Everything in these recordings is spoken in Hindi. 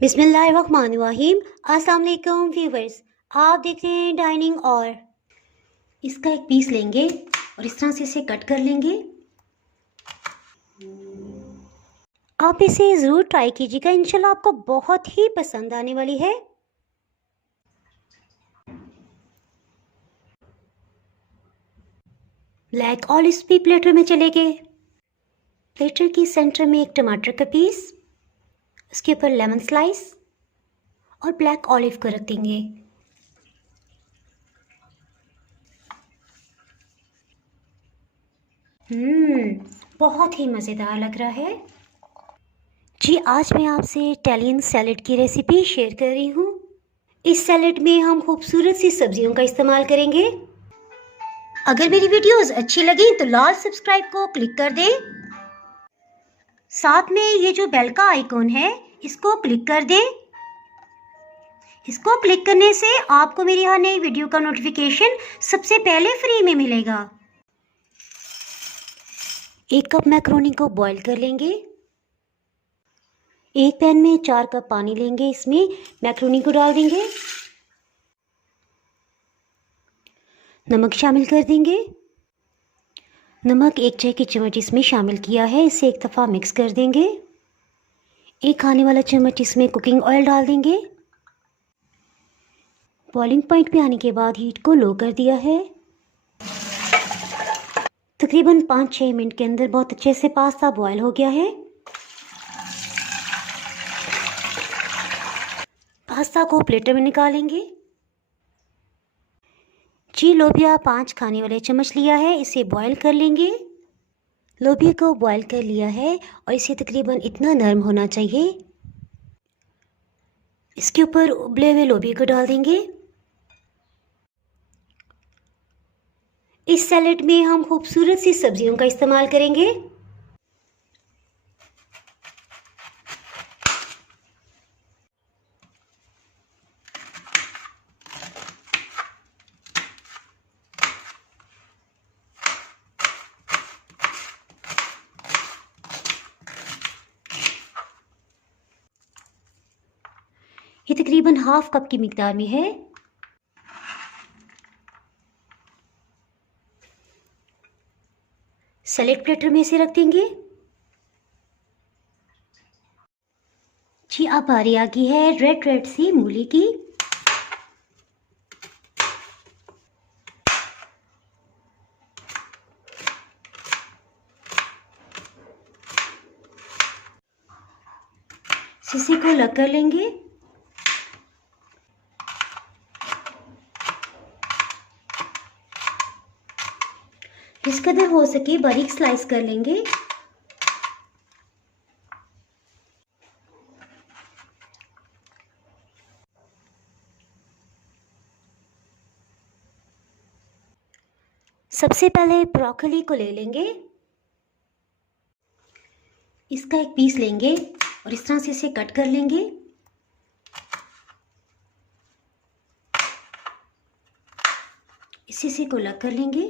बिस्मिल्लाहिर्रहमानिर्रहीम। अस्सलाम वालेकुम व्यूवर्स, आप देख रहे हैं डाइनिंग। और इसका एक पीस लेंगे और इस तरह से इसे कट कर लेंगे। आप इसे ज़रूर ट्राई कीजिएगा, इंशाल्लाह आपको बहुत ही पसंद आने वाली है। ब्लैक ऑलिव्स भी प्लेटर में चले गए। प्लेटर की सेंटर में एक टमाटर का पीस, उसके ऊपर लेमन स्लाइस और ब्लैक ऑलिव को रख देंगे। बहुत ही मज़ेदार लग रहा है जी। आज मैं आपसे इटालियन सैलेड की रेसिपी शेयर कर रही हूँ। इस सैलेड में हम खूबसूरत सी सब्जियों का इस्तेमाल करेंगे। अगर मेरी वीडियोस अच्छी लगी तो लाल सब्सक्राइब को क्लिक कर दें। साथ में ये जो बेल का आइकॉन है इसको क्लिक कर दें। इसको क्लिक करने से आपको मेरी हर नई वीडियो का नोटिफिकेशन सबसे पहले फ्री में मिलेगा। 1 कप मैक्रोनी को बॉईल कर लेंगे। एक पैन में 4 कप पानी लेंगे, इसमें मैक्रोनी को डाल देंगे। नमक शामिल कर देंगे। नमक 1 चाय की चम्मच इसमें शामिल किया है, इसे एक दफ़ा मिक्स कर देंगे। 1 खाने वाला चम्मच इसमें कुकिंग ऑयल डाल देंगे। बॉइलिंग पॉइंट पे आने के बाद हीट को लो कर दिया है। तकरीबन 5-6 मिनट के अंदर बहुत अच्छे से पास्ता बॉयल हो गया है। पास्ता को प्लेटर में निकालेंगे जी। लोबिया 5 खाने वाले चम्मच लिया है, इसे बॉईल कर लेंगे। लोबिया को बॉईल कर लिया है और इसे तकरीबन इतना नरम होना चाहिए। इसके ऊपर उबले हुए लोबिया को डाल देंगे। इस सैलेड में हम खूबसूरत सी सब्जियों का इस्तेमाल करेंगे। ये तकरीबन ½ कप की मिकदार में है। सैलेड प्लेटर में इसे रख देंगे जी। अब बारी आ गई है रेड सी मूली की। इसी को अलग कर लेंगे। जिस कदर हो सके बारीक स्लाइस कर लेंगे। सबसे पहले ब्रोकली को ले लेंगे। इसका एक पीस लेंगे और इस तरह से इसे कट कर लेंगे। इसी से को अलग कर लेंगे।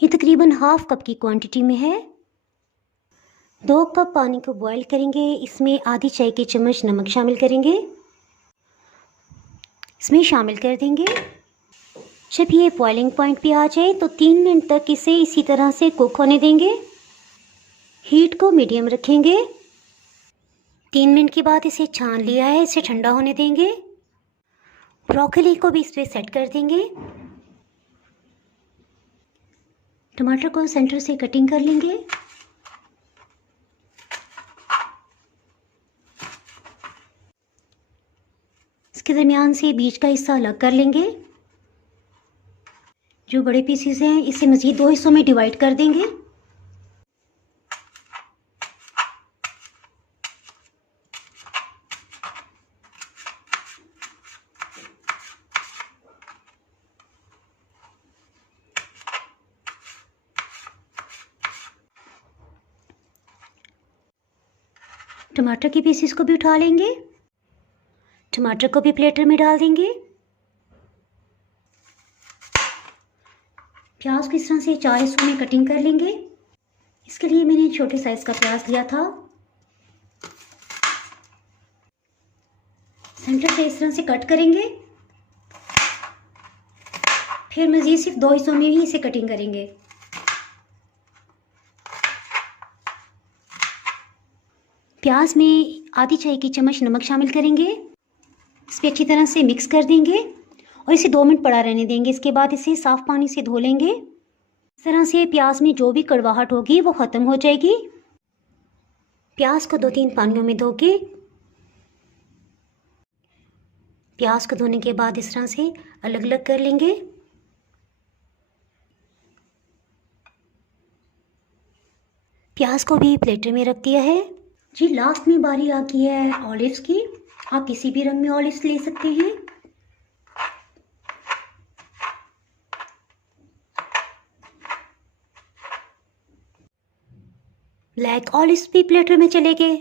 ये तकरीबन ½ कप की क्वांटिटी में है। 2 कप पानी को बॉईल करेंगे, इसमें आधी चाय की चम्मच नमक शामिल करेंगे। इसमें शामिल कर देंगे। जब ये बॉइलिंग पॉइंट पे आ जाए तो 3 मिनट तक इसे इसी तरह से कुक होने देंगे। हीट को मीडियम रखेंगे। 3 मिनट के बाद इसे छान लिया है, इसे ठंडा होने देंगे। ब्रोकली को भी इस पे सेट कर देंगे। टमाटर को सेंटर से कटिंग कर लेंगे। इसके दरमियान से बीज का हिस्सा अलग कर लेंगे। जो बड़े पीसेस हैं इसे मज़ीद 2 हिस्सों में डिवाइड कर देंगे। टमाटर के पीसेस को भी उठा लेंगे। टमाटर को भी प्लेटर में डाल देंगे। प्याज को इस तरह से 4 हिस्सों में कटिंग कर लेंगे। इसके लिए मैंने छोटे साइज़ का प्याज लिया था। सेंटर से इस तरह से कट करेंगे। फिर मज़ीद सिर्फ 2 हिस्सों में ही इसे कटिंग करेंगे। प्याज में आधी चाय की चम्मच नमक शामिल करेंगे। इस पर अच्छी तरह से मिक्स कर देंगे और इसे 2 मिनट पड़ा रहने देंगे। इसके बाद इसे साफ़ पानी से धो लेंगे। इस तरह से प्याज में जो भी कड़वाहट होगी वो ख़त्म हो जाएगी। प्याज को 2-3 पानियों में धो के, प्याज को धोने के बाद इस तरह से अलग अलग कर लेंगे। प्याज को भी प्लेटर में रख दिया है। जी लास्ट में बारी आ गई है ऑलिव्स की। आप किसी भी रंग में ऑलिव्स ले सकते हैं। ब्लैक ऑलिव्स भी प्लेटर में चले गए।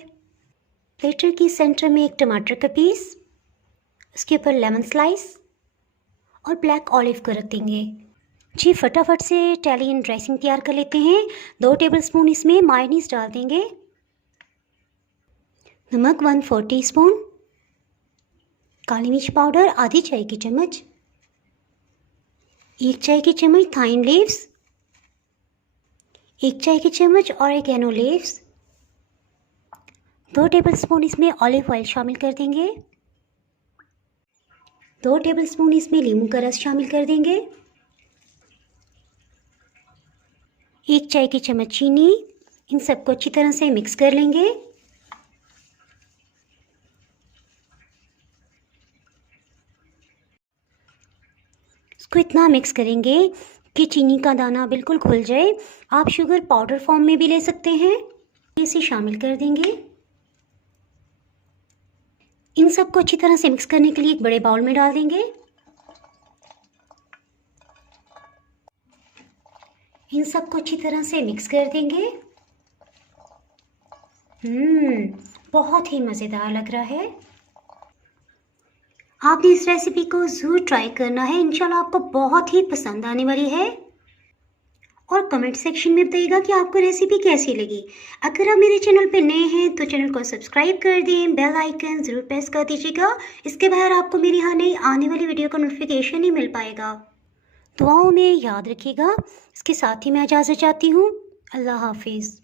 प्लेटर की सेंटर में एक टमाटर का पीस, उसके ऊपर लेमन स्लाइस और ब्लैक ऑलिव को रख देंगे। जी फटाफट से इटालियन ड्रेसिंग तैयार कर लेते हैं। 2 टेबलस्पून इसमें मायोनीज डाल देंगे। नमक 1/4 टीस्पून, काली मिर्च पाउडर आधी चाय की चम्मच, 1 चाय की चम्मच थाइम लीव्स, 1 चाय की चम्मच ऑरिगेनो लीव्स, 2 टेबलस्पून इसमें ऑलिव ऑयल शामिल कर देंगे। 2 टेबलस्पून इसमें नींबू का रस शामिल कर देंगे। 1 चाय की चम्मच चीनी। इन सबको अच्छी तरह से मिक्स कर लेंगे। इसको इतना मिक्स करेंगे कि चीनी का दाना बिल्कुल घुल जाए। आप शुगर पाउडर फॉर्म में भी ले सकते हैं। इसे शामिल कर देंगे। इन सबको अच्छी तरह से मिक्स करने के लिए एक बड़े बाउल में डाल देंगे। इन सबको अच्छी तरह से मिक्स कर देंगे। बहुत ही मज़ेदार लग रहा है। आपने इस रेसिपी को ज़रूर ट्राई करना है। इंशाल्लाह आपको बहुत ही पसंद आने वाली है। और कमेंट सेक्शन में बताइएगा कि आपको रेसिपी कैसी लगी। अगर आप मेरे चैनल पे नए हैं तो चैनल को सब्सक्राइब कर दें, बेल आइकन ज़रूर प्रेस कर दीजिएगा। इसके बगैर आपको मेरी हर नई आने वाली वीडियो का नोटिफिकेशन नहीं मिल पाएगा। दुआओं में याद रखिएगा। इसके साथ ही मैं इजाज़त चाहती हूँ। अल्लाह हाफिज़।